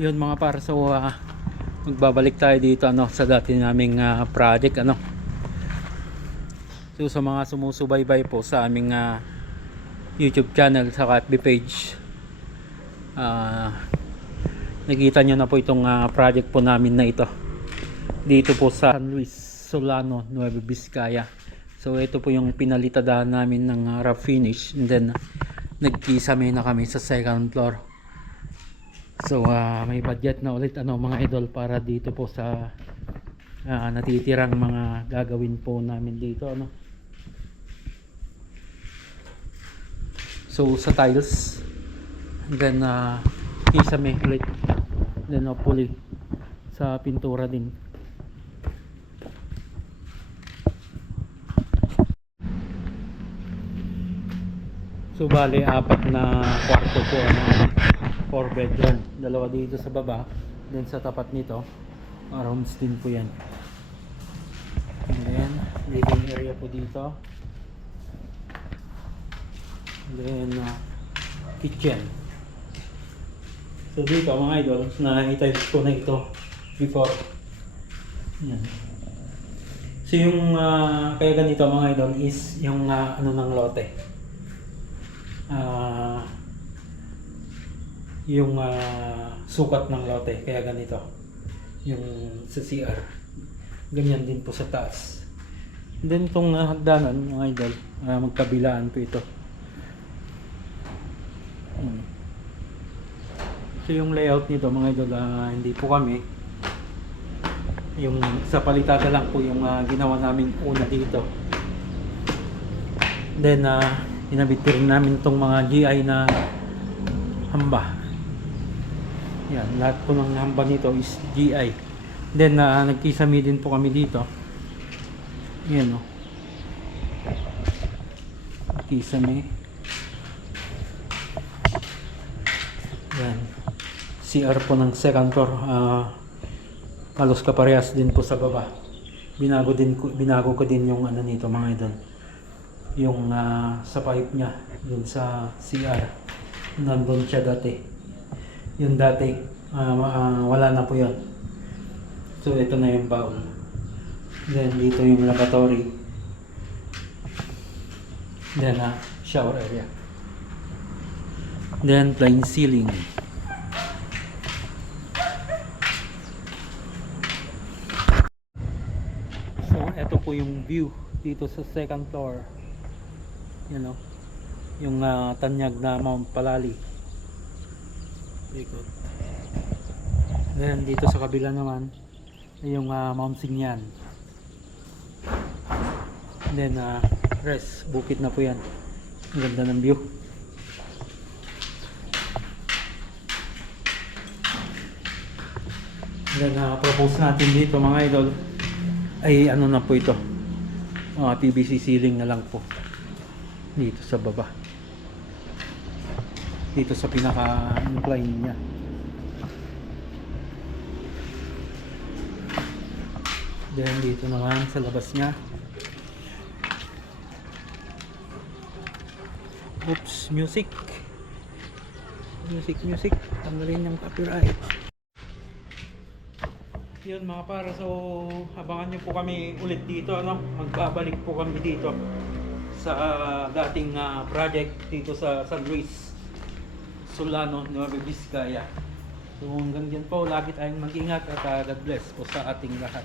Yun mga para sa magbabalik tayo dito sa dati naming project So sa mga sumusubaybay po sa aming YouTube channel sa FB page, nakita nyo na po itong project po namin na ito dito po sa San Luis Solano, Nueva Vizcaya. So ito po yung pinalitadahan namin ng rough finish, and then nagkisame na kami sa second floor. So may budget na ulit mga idol para dito po sa natitirang mga gagawin po namin dito So sa tiles, and then kisame ulit, then hopefully sa pintura din. So bali 4 na kwarto po 4 bedroom, dalawa dito sa baba, then sa tapat nito rooms din po yan, and then living area po dito, and then kitchen. So dito mga idol, nakita ko na ito before yan. So yung kaya ganito mga idol is yung ng lote, yung sukat ng lote, kaya ganito yung sa CR, ganyan din po sa taas. And then itong hagdanan mga idol, magkabilaan po ito. So yung layout nito mga idol, hindi po kami yung sa palitada lang po yung ginawa namin una dito. Then inabit rin namin itong mga GI na hamba. Yan, lahat po ng hamba nito is GI. Then nagkisame din po kami dito. Yan kisame. Yan, CR po ng second floor, halos kaparehas din po sa baba. Binago ko din yung nito mga idol, yung sa pipe nya dun sa CR, nandun siya dati. Yung dati wala na po yun. So ito na yung bowl, then dito yung lavatory, then shower area, then plain ceiling. So ito po yung view dito sa second floor, yung tanyag na Mount Palali. Ikot. Then dito sa kabila naman yung Mount Sinyan. Then rest, bukit na po yan. Ang ganda ng view. Then propose natin dito mga idol ay na po ito, PVC ceiling na lang po dito sa baba, dito sa pinaka incline niya. Then dito naman sa labas niya, music, tanggalin yung copyright. Yun mga para, so abangan nyo po kami ulit dito magbabalik po kami dito sa dating project dito sa San Luis Solano, Nueva Vizcaya. So hanggang dyan po, lagi tayong mag-ingat at God bless po sa ating lahat.